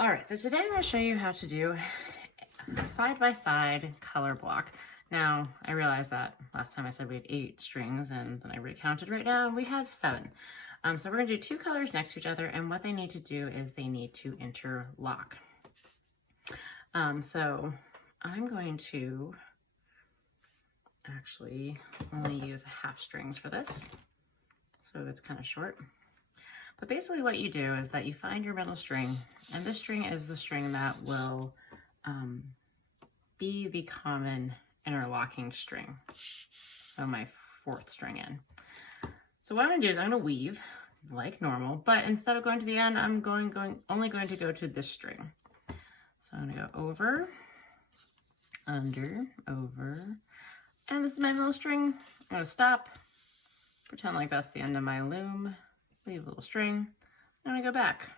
All right, so today I'm going to show you how to do a side-by-side color block. Now, I realized that last time I said we had 8 strings, and then I recounted right now, and we have 7. So we're going to do 2 colors next to each other, and what they need to do is they need to interlock. So I'm going to actually only use half strings for this, so it's kind of short. But basically what you do is that you find your middle string, and this string is the string that will be the common interlocking string. So my 4th string in. So what I'm gonna do is I'm gonna weave like normal, but instead of going to the end, I'm only going to go to this string. So I'm gonna go over, under, over, and this is my middle string. I'm gonna stop, pretend like that's the end of my loom, leave a little string, I'm gonna go back.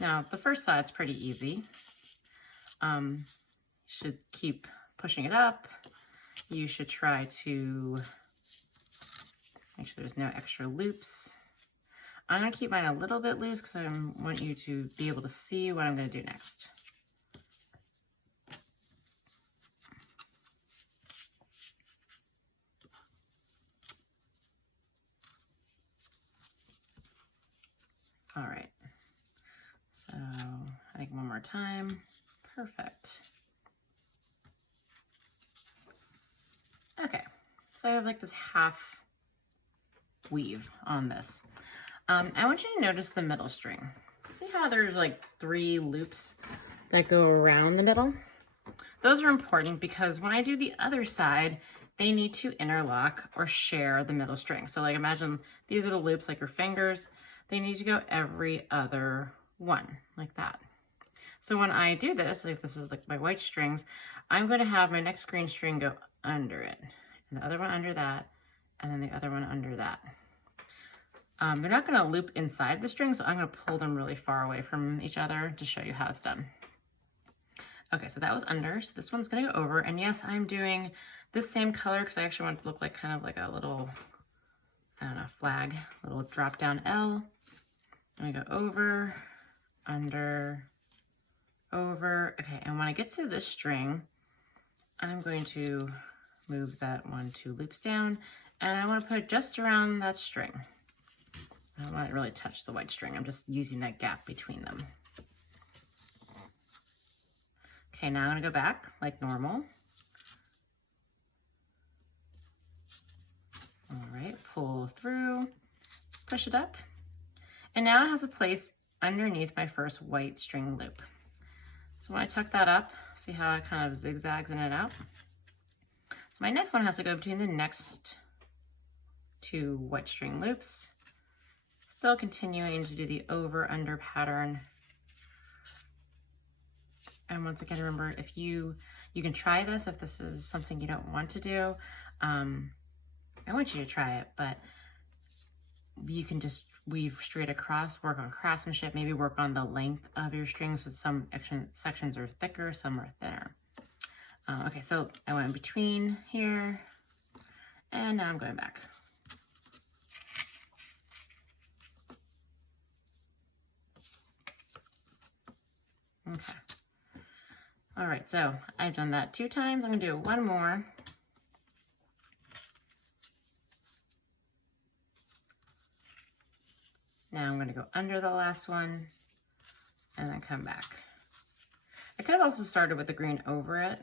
Now, the first side's pretty easy. You should keep pushing it up. You should try to make sure there's no extra loops. I'm gonna keep mine a little bit loose because I want you to be able to see what I'm gonna do next. All right, so I think one more time. Perfect. Okay, so I have like this half weave on this. I want you to notice the middle string. See how there's like 3 loops that go around the middle? Those are important because when I do the other side, they need to interlock or share the middle string. So like imagine these are the loops like your fingers. They need to go every other one, like that. So when I do this, like this is like my white strings, I'm going to have my next green string go under it, and the other one under that, and then the other one under that. They're not going to loop inside the string, so I'm going to pull them really far away from each other to show you how it's done. Okay, so that was under, so this one's going to go over, and yes, I'm doing this same color because I actually want it to look like kind of like a little, I don't know, flag, little drop down L. I'm going to go over, under, over. Okay, and when I get to this string, I'm going to move that 1, 2 loops down, and I want to put it just around that string. I don't want to really touch the white string. I'm just using that gap between them. Okay, now I'm going to go back like normal. All right, pull through, push it up, and now it has a place underneath my first white string loop. So when I tuck that up, see how it kind of zigzags in and out? So my next one has to go between the next 2 white string loops, still continuing to do the over-under pattern. And once again, remember, if you can try this if this is something you don't want to do. I want you to try it, but you can just weave straight across, work on craftsmanship, maybe work on the length of your strings. So some sections are thicker, some are thinner. Okay, so I went in between here, and now I'm going back. Okay. All right, so I've done that 2 times. I'm gonna do 1 more. Now I'm gonna go under the last one and then come back. I could have also started with the green over it,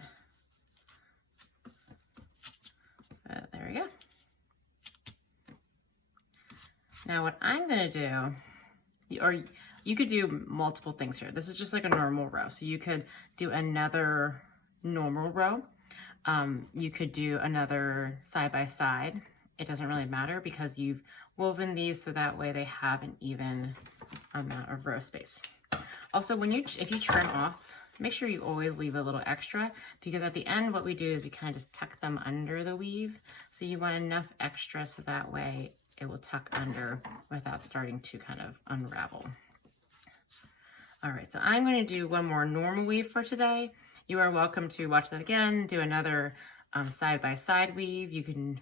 but there we go. Now what I'm gonna do, or you could do multiple things here. This is just like a normal row. So you could do another normal row. You could do another side by side. It doesn't really matter because you've woven these so that way they have an even amount of row space. Also, if you trim off, make sure you always leave a little extra because at the end what we do is we kind of just tuck them under the weave. So you want enough extra so that way it will tuck under without starting to kind of unravel. All right, so I'm going to do 1 more normal weave for today. You are welcome to watch that again, do another side-by-side weave. You can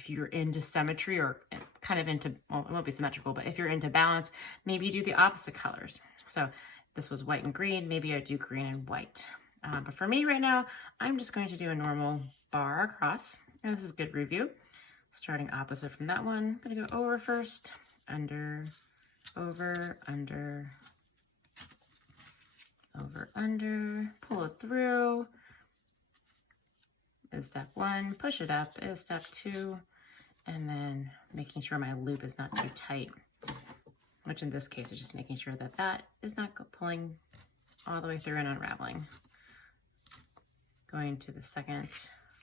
if you're into symmetry or kind of into, well, it won't be symmetrical, but if you're into balance, maybe you do the opposite colors. So this was white and green, maybe I do green and white. But for me right now, I'm just going to do a normal bar across. And this is good review. Starting opposite from that one, I'm gonna go over first, under, over, under, over, under, pull it through is step one, push it up is step two, and then making sure my loop is not too tight, which in this case is just making sure that that is not pulling all the way through and unraveling. Going to the second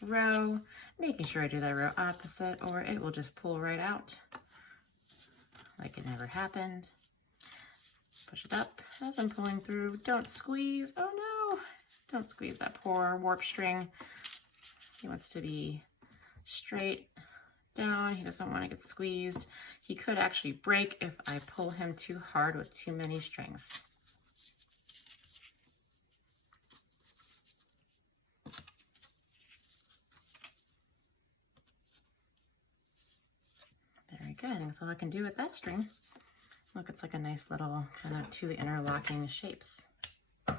row, making sure I do that row opposite or it will just pull right out like it never happened. Push it up as I'm pulling through. Don't squeeze. Oh no! Don't squeeze that poor warp string. He wants to be straight down. He doesn't want to get squeezed. He could actually break if I pull him too hard with too many strings. Very good. I think that's all I can do with that string. Look, it's like a nice little kind of two interlocking shapes. All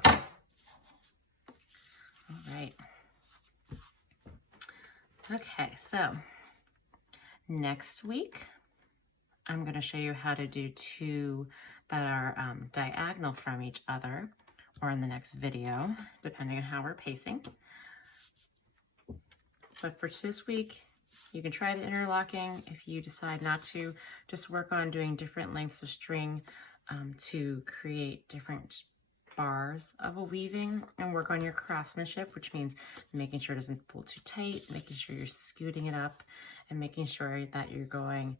right. Okay, so next week, I'm going to show you how to do two that are diagonal from each other, or in the next video, depending on how we're pacing. But for this week, you can try the interlocking. If you decide not to, just work on doing different lengths of string to create different bars of a weaving, and work on your craftsmanship, which means making sure it doesn't pull too tight, making sure you're scooting it up, and making sure that you're going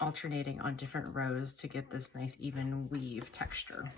alternating on different rows to get this nice even weave texture.